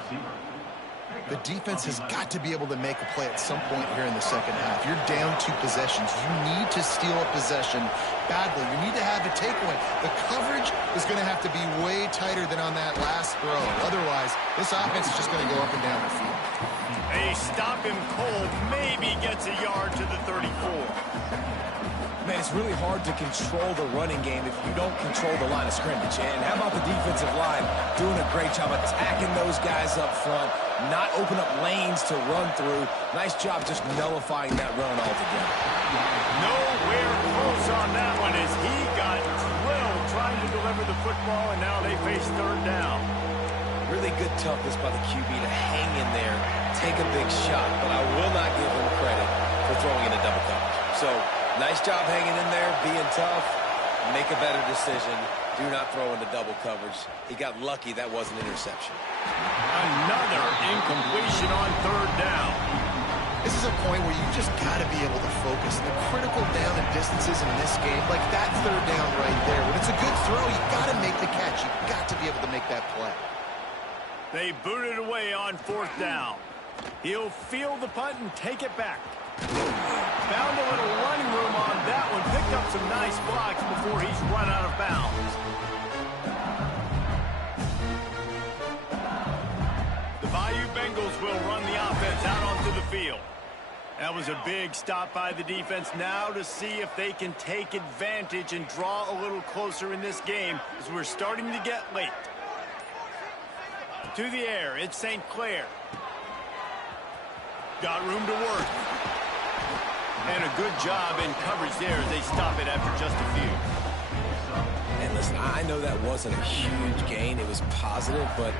The defense has got to be able to make a play at some point here in the second half. You're down 2 possessions. You need to steal a possession badly. You need to have a takeaway. The coverage is going to have to be way tighter than on that last throw. Otherwise, this offense is just going to go up and down the field. They stop him cold. Maybe gets a yard to the 34. Man, it's really hard to control the running game if you don't control the line of scrimmage. And how about the defensive line doing a great job attacking those guys up front, not open up lanes to run through. Nice job just nullifying that run altogether. Nowhere close on that one as he got drilled trying to deliver the football, and now they face third down. Really good toughness by the QB to hang in there, take a big shot, but I will not give him credit for throwing into double coverage. So, nice job hanging in there, being tough, make a better decision. Do not throw into double coverage. He got lucky that was an interception. Another incompletion on third down. This is a point where you just got to be able to focus. The critical down and distances in this game, like that third down right there. When it's a good throw, you got to make the catch. You got to be able to make that play. They boot it away on fourth down. He'll field the punt and take it back. Found a little running room on that one. Picked up some nice blocks before he's run out of bounds. The Bayou Bengals will run the offense out onto the field. That was a big stop by the defense. Now to see if they can take advantage and draw a little closer in this game as we're starting to get late. To the air, it's St. Clair. Got room to work. And a good job in coverage there as they stop it after just a few. And listen, I know that wasn't a huge gain. It was positive, but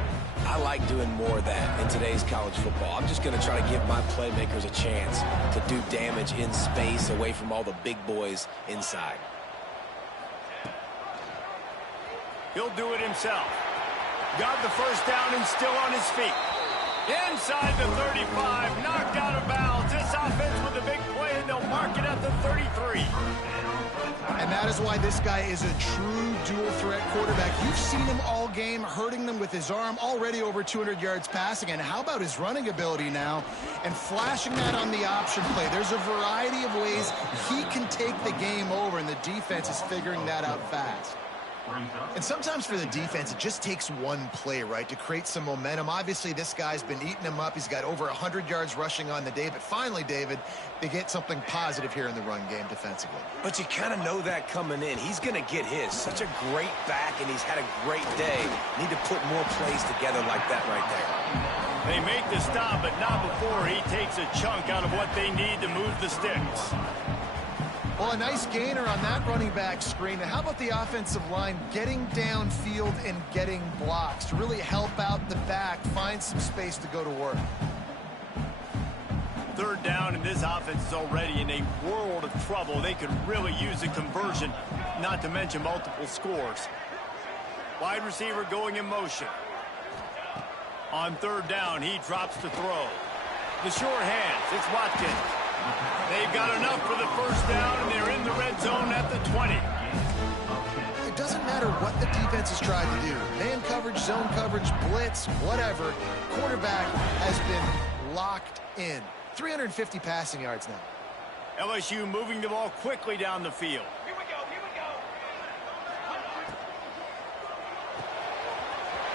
I like doing more of that in today's college football. I'm just going to try to give my playmakers a chance to do damage in space away from all the big boys inside. He'll do it himself. Got the first down and still on his feet. Inside the 35, knocked out of bounds. This offense with a big play, and they'll mark it at the 33. And that is why this guy is a true dual-threat quarterback. You've seen him all game, hurting them with his arm, already over 200 yards passing. And how about his running ability now? And flashing that on the option play. There's a variety of ways he can take the game over, and the defense is figuring that out fast. And sometimes for the defense, it just takes one play, right, to create some momentum. Obviously, this guy's been eating him up. He's got over 100 yards rushing on the day. But finally, David, they get something positive here in the run game defensively. But you kind of know that coming in. He's going to get his. Such a great back, and he's had a great day. Need to put more plays together like that right there. They make the stop, but not before he takes a chunk out of what they need to move the sticks. Well, a nice gainer on that running back screen. Now, how about the offensive line getting downfield and getting blocks to really help out the back, find some space to go to work? Third down, and this offense is already in a world of trouble. They could really use a conversion, not to mention multiple scores. Wide receiver going in motion. On third down, he drops to throw. The short hands, it's Watkins. They've got enough for the first down, and they're in the red zone at the 20. It doesn't matter what the defense has tried to do. Man coverage, zone coverage, blitz, whatever. Quarterback has been locked in. 350 passing yards now. LSU moving the ball quickly down the field. Here we go.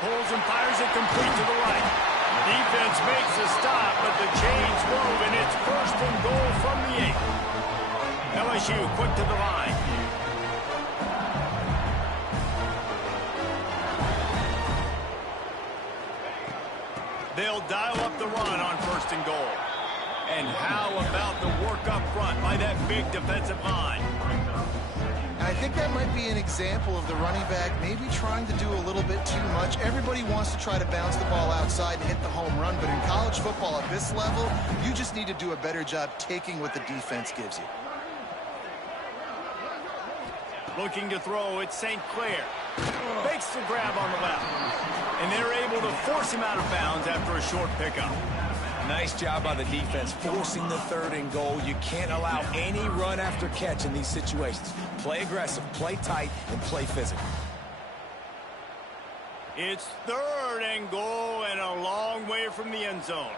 Pulls and fires it complete to the right. Defense makes a stop, but the chains move, and it's first and goal from the 8. LSU quick to the line. They'll dial up the run on 1st and goal. And how about the work up front by that big defensive line? And I think that might be an example of the running back maybe trying to do a little bit too much. Everybody wants to try to bounce the ball outside and hit the home run, but in college football at this level, you just need to do a better job taking what the defense gives you. Looking to throw, it's St. Clair. Makes the grab on the left. And they're able to force him out of bounds after a short pickup. Nice job by the defense, forcing the 3rd and goal. You can't allow any run after catch in these situations. Play aggressive, play tight, and play physical. It's 3rd and goal and a long way from the end zone.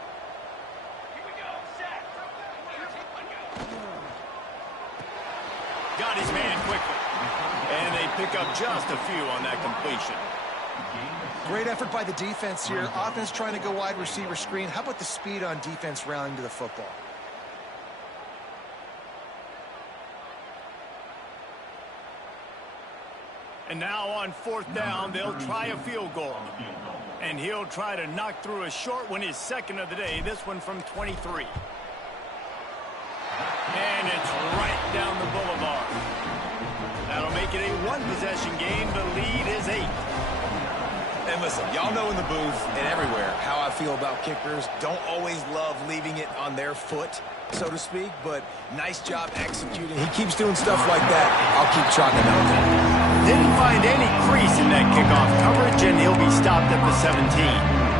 Got his man quickly. And they pick up just a few on that completion. Great effort by the defense here. Offense trying to go wide receiver screen. How about the speed on defense rallying to the football? And now on 4th down, they'll try a field goal. And he'll try to knock through a short one, his 2nd of the day, this one from 23. And it's right down the boulevard. That'll make it a 1-possession game. The lead is 8. And listen, y'all know in the booth and everywhere how I feel about kickers. Don't always love leaving it on their foot, so to speak, but nice job executing. He keeps doing stuff like that. I'll keep chalking it up. Didn't find any crease in that kickoff coverage, and he'll be stopped at the 17.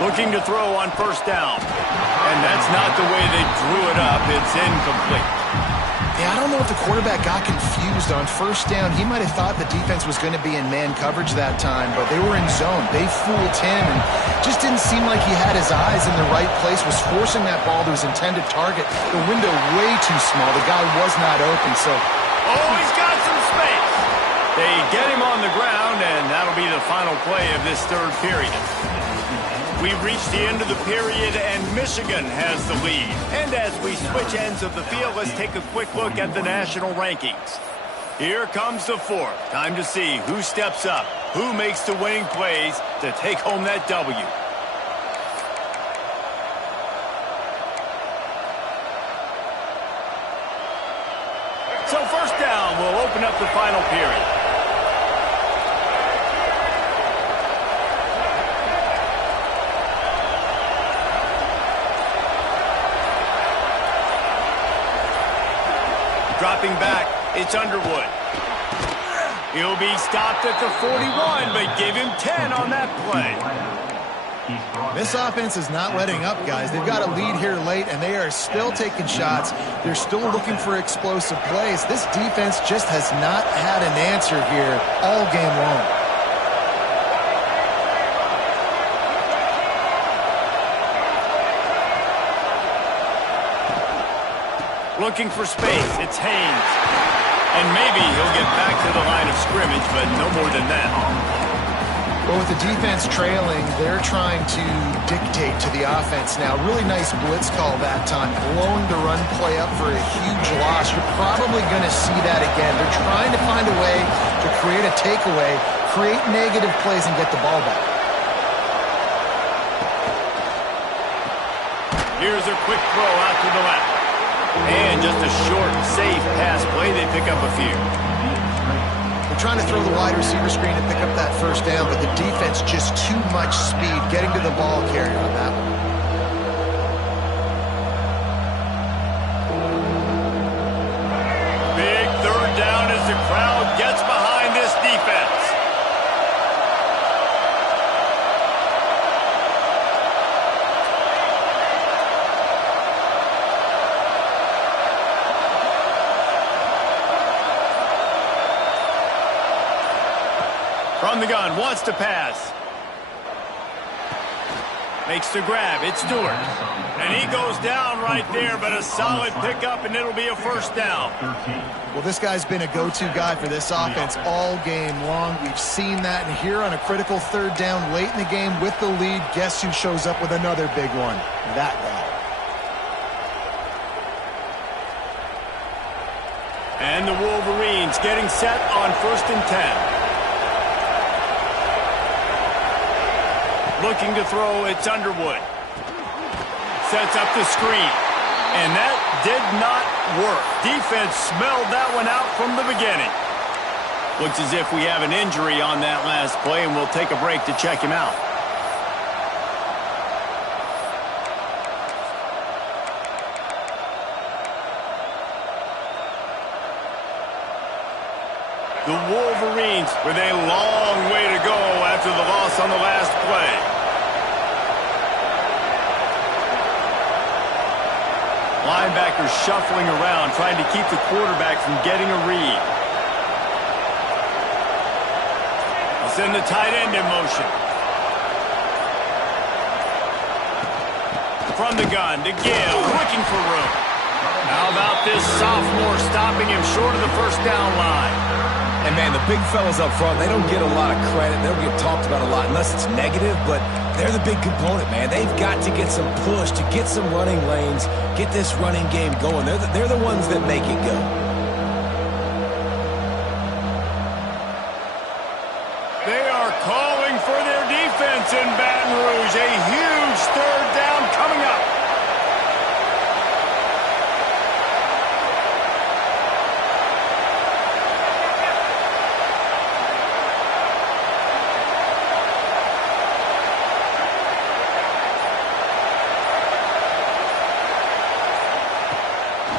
Looking to throw on 1st down. And that's not the way they drew it up. It's incomplete. Yeah, I don't know if the quarterback got confused on 1st down. He might have thought the defense was going to be in man coverage that time, but they were in zone. They fooled him and just didn't seem like he had his eyes in the right place, was forcing that ball to his intended target. The window way too small. The guy was not open, so... Oh, he's got some space. They get him on the ground, and that'll be the final play of this 3rd period. We've reached the end of the period, and Michigan has the lead. And as we switch ends of the field, let's take a quick look at the national rankings. Here comes the 4th. Time to see who steps up, who makes the winning plays to take home that W. So 1st down will open up the final period. Dropping back, it's Underwood. He'll be stopped at the 41, but give him 10 on that play. This offense is not letting up, guys. They've got a lead here late, and they are still taking shots. They're still looking for explosive plays. This defense just has not had an answer here all game long. Looking for space, it's Haynes. And maybe he'll get back to the line of scrimmage, but no more than that. Well, with the defense trailing, they're trying to dictate to the offense now. Really nice blitz call that time, blowing the run play up for a huge loss. You're probably going to see that again. They're trying to find a way to create a takeaway, create negative plays, and get the ball back. Here's a quick throw out to the left. And just a short, safe pass play. They pick up a few. They're trying to throw the wide receiver screen to pick up that 1st down, but the defense just too much speed getting to the ball carrier on that one. Big 3rd down as the crowd gets behind this defense. From the gun, wants to pass. Makes the grab. It's Stewart. And he goes down right there, but a solid pickup, and it'll be a first down. Well, this guy's been a go-to guy for this offense all game long. We've seen that, and here on a critical third down late in the game with the lead, guess who shows up with another big one? That guy. And the Wolverines getting set on 1st and 10. Looking to throw, it's Underwood. Sets up the screen. And that did not work. Defense smelled that one out from the beginning. Looks as if we have an injury on that last play, and we'll take a break to check him out. The Wolverines with a long way to go after the loss on the last play. Linebackers shuffling around, trying to keep the quarterback from getting a read. I'll send the tight end in motion. From the gun to Gill, looking for room. How about this sophomore stopping him short of the first down line? And, man, the big fellas up front, they don't get a lot of credit. They don't get talked about a lot unless it's negative, but they're the big component, man. They've got to get some push, to get some running lanes, get this running game going. They're the ones that make it go. They are calling for their defense in Baton Rouge. A huge third down coming up.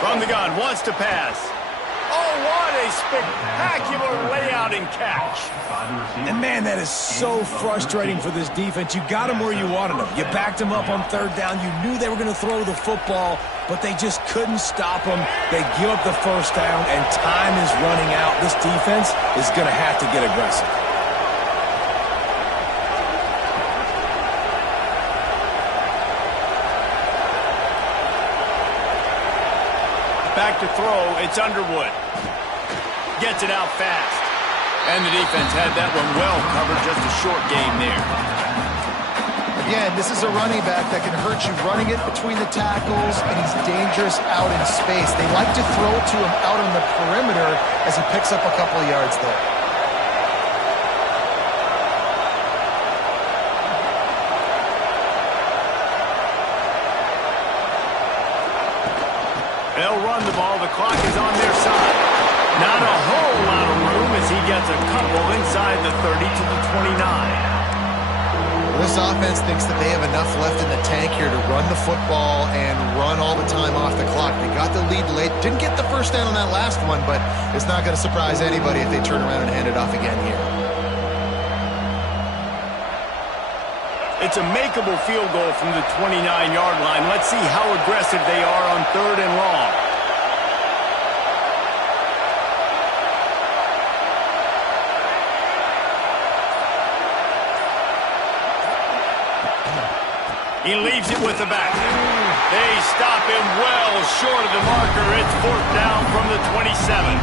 From the gun, wants to pass. Oh, what a spectacular layout and catch. And, man, that is so frustrating for this defense. You got them where you wanted them. You backed them up on third down. You knew they were going to throw the football, but they just couldn't stop them. They give up the first down, and time is running out. This defense is going to have to get aggressive. Back to throw, it's Underwood. Gets it out fast. And the defense had that one well covered, just a short game there. Again, this is a running back that can hurt you running it between the tackles, and he's dangerous out in space. They like to throw it to him out on the perimeter as he picks up a couple of yards there. They'll run the ball. The clock is on their side. Not a whole lot of room as he gets a couple inside the 30 to the 29. This offense thinks that they have enough left in the tank here to run the football and run all the time off the clock. They got the lead late. Didn't get the first down on that last one, but it's not going to surprise anybody if they turn around and hand it off again here. It's a makeable field goal from the 29-yard line. Let's see how aggressive they are on third and long. He leaves it with the back. They stop him well short of the marker. It's fourth down from the 27.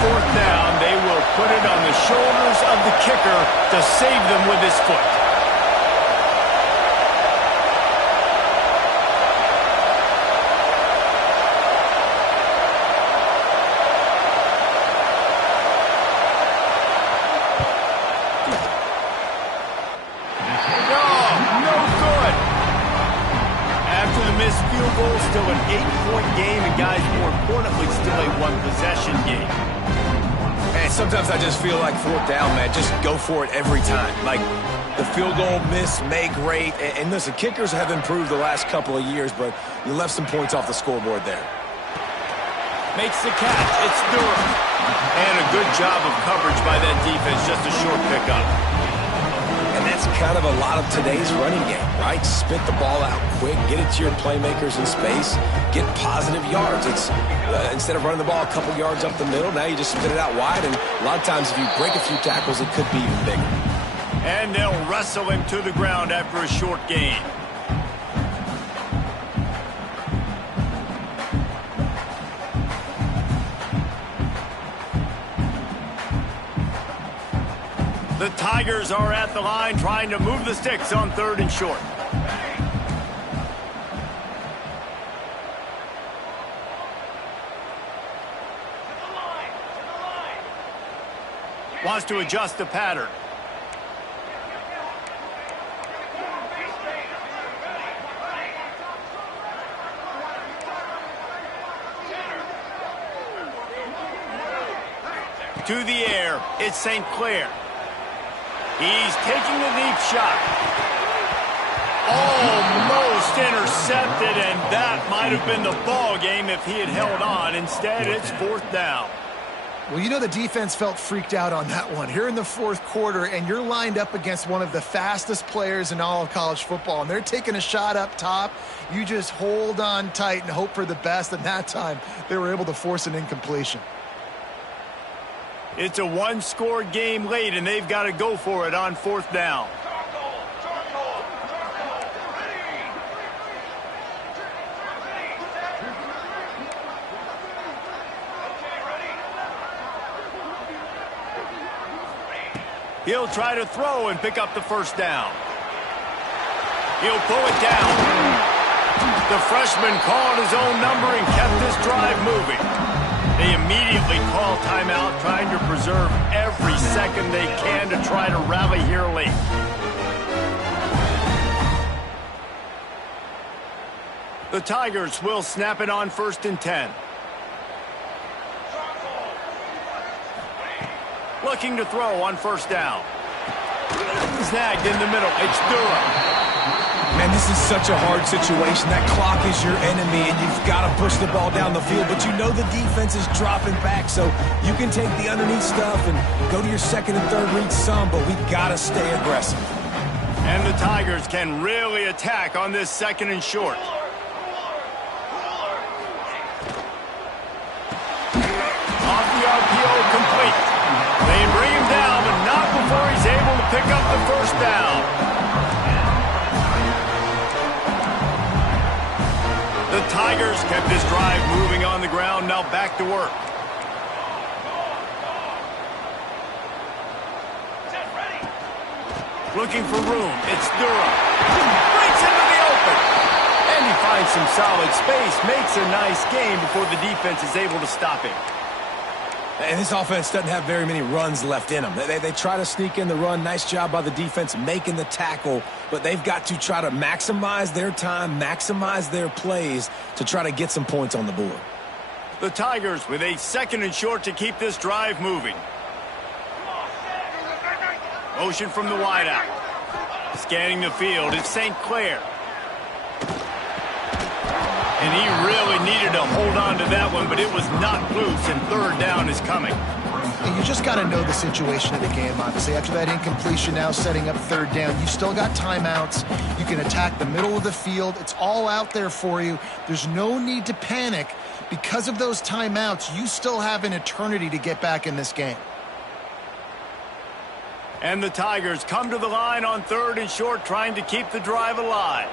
Fourth down, they will put it on the shoulders of the kicker to save them with his foot. No good. After the missed field goal, still an 8-point game, and guys, more importantly, still a one-possession game. And sometimes I just feel like fourth down, man, just go for it every time. Like, the field goal miss, make great. And listen, kickers have improved the last couple of years, but you left some points off the scoreboard there. Makes the catch. It's Durham. And a good job of coverage by that defense. Just a short pickup. And that's kind of a lot of today's running game, right? Spit the ball out quick, get it to your playmakers in space, get positive yards. It's instead of running the ball a couple yards up the middle, now you just spit it out wide, and a lot of times if you break a few tackles, it could be even bigger. And they'll wrestle him to the ground after a short gain. The Tigers are at the line trying to move the sticks on 3rd and short. Wants to adjust the pattern. To the air, it's St. Clair. He's taking a deep shot. Almost intercepted, and that might have been the ball game if he had held on. Instead, it's 4th down. Well, you know the defense felt freaked out on that one. Here in the 4th quarter, and you're lined up against one of the fastest players in all of college football, and they're taking a shot up top. You just hold on tight and hope for the best, and that time they were able to force an incompletion. It's a one-score game late, and they've got to go for it on 4th down. He'll try to throw and pick up the 1st down. He'll pull it down. The freshman called his own number and kept this drive moving. They immediately call timeout, trying to preserve every second they can to try to rally here late. The Tigers will snap it on 1st and 10. Looking to throw on 1st down. Snagged in the middle. It's Durham. Man, this is such a hard situation. That clock is your enemy, and you've got to push the ball down the field, but you know the defense is dropping back, so you can take the underneath stuff and go to your 2nd and 3rd read some, but we got to stay aggressive. And the Tigers can really attack on this 2nd and short. Off the RPO, complete. They bring him down, but not before he's able to pick up the 1st down. The Tigers kept this drive moving on the ground, now back to work. Looking for room, it's Durham. Breaks into the open. And he finds some solid space, makes a nice gain before the defense is able to stop him. And this offense doesn't have very many runs left in them. They try to sneak in the run. Nice job by the defense making the tackle. But they've got to try to maximize their time, maximize their plays to try to get some points on the board. The Tigers with a 2nd and short to keep this drive moving. Motion from the wideout. Scanning the field, it's St. Clair. And he really needed to hold on to that one, but it was not loose, and 3rd down is coming. And you just got to know the situation of the game, obviously. After that incompletion, now setting up 3rd down, you still got timeouts. You can attack the middle of the field. It's all out there for you. There's no need to panic. Because of those timeouts, you still have an eternity to get back in this game. And the Tigers come to the line on 3rd and short, trying to keep the drive alive.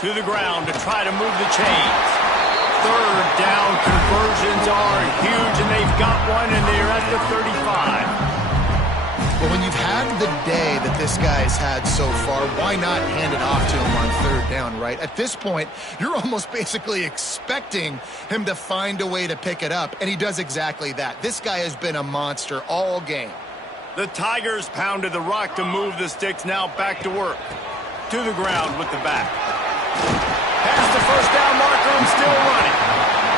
To the ground to try to move the chains. 3rd down conversions are huge, and they've got one, and they're at the 35. Well, when you've had the day that this guy's had so far, why not hand it off to him on 3rd down, right? At this point, you're almost basically expecting him to find a way to pick it up, and he does exactly that. This guy has been a monster all game. The Tigers pounded the rock to move the sticks, now back to work. To the ground with the back. Past the 1st down marker and still running.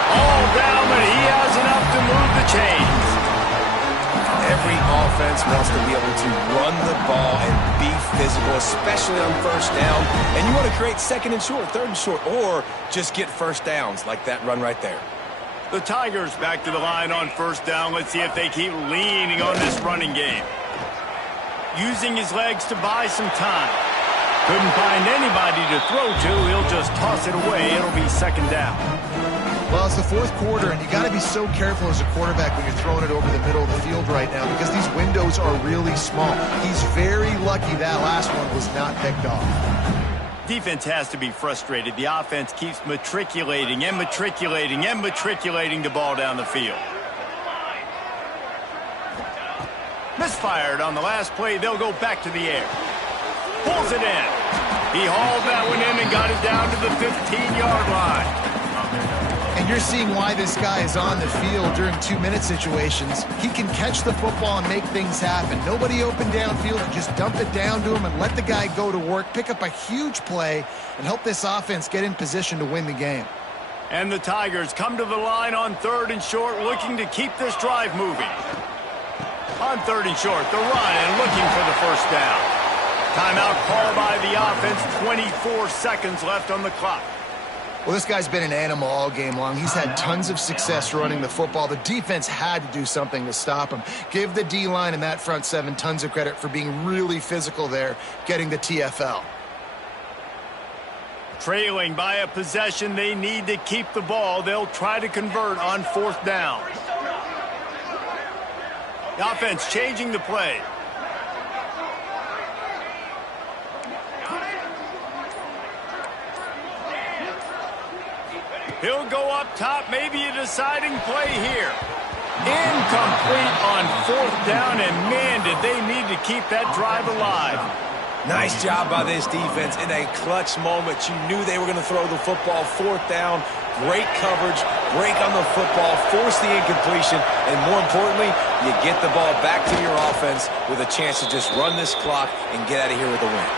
All down, but he has enough to move the chains. Every offense wants to be able to run the ball and be physical, especially on 1st down. And you want to create 2nd and short, 3rd and short, or just get 1st downs like that run right there. The Tigers back to the line on 1st down. Let's see if they keep leaning on this running game. using his legs to buy some time. Couldn't find anybody to throw to. He'll just toss it away. It'll be second down. Well, it's the fourth quarter, and you got to be so careful as a quarterback when you're throwing it over the middle of the field right now because these windows are really small. He's very lucky that last one was not picked off. Defense has to be frustrated. The offense keeps matriculating and matriculating and matriculating the ball down the field. Misfired on the last play. They'll go back to the air. Pulls it in. He hauled that one in and got it down to the 15-yard line. And you're seeing why this guy is on the field during 2-minute situations. He can catch the football and make things happen. Nobody open downfield, and just dump it down to him and let the guy go to work, pick up a huge play, and help this offense get in position to win the game. And the Tigers come to the line on 3rd and short, looking to keep this drive moving. On 3rd and short, the run and looking for the first down. Timeout called by the offense, 24 seconds left on the clock. Well, this guy's been an animal all game long. He's had tons of success running the football. The defense had to do something to stop him. Give the D-line and that front seven tons of credit for being really physical there, getting the TFL. Trailing by a possession, they need to keep the ball. They'll try to convert on 4th down. The offense changing the play. He'll go up top, maybe a deciding play here. Incomplete on 4th down, and man, did they need to keep that drive alive. Nice job by this defense in a clutch moment. You knew they were going to throw the football. 4th down, great coverage, break on the football, force the incompletion, and more importantly, you get the ball back to your offense with a chance to just run this clock and get out of here with a win.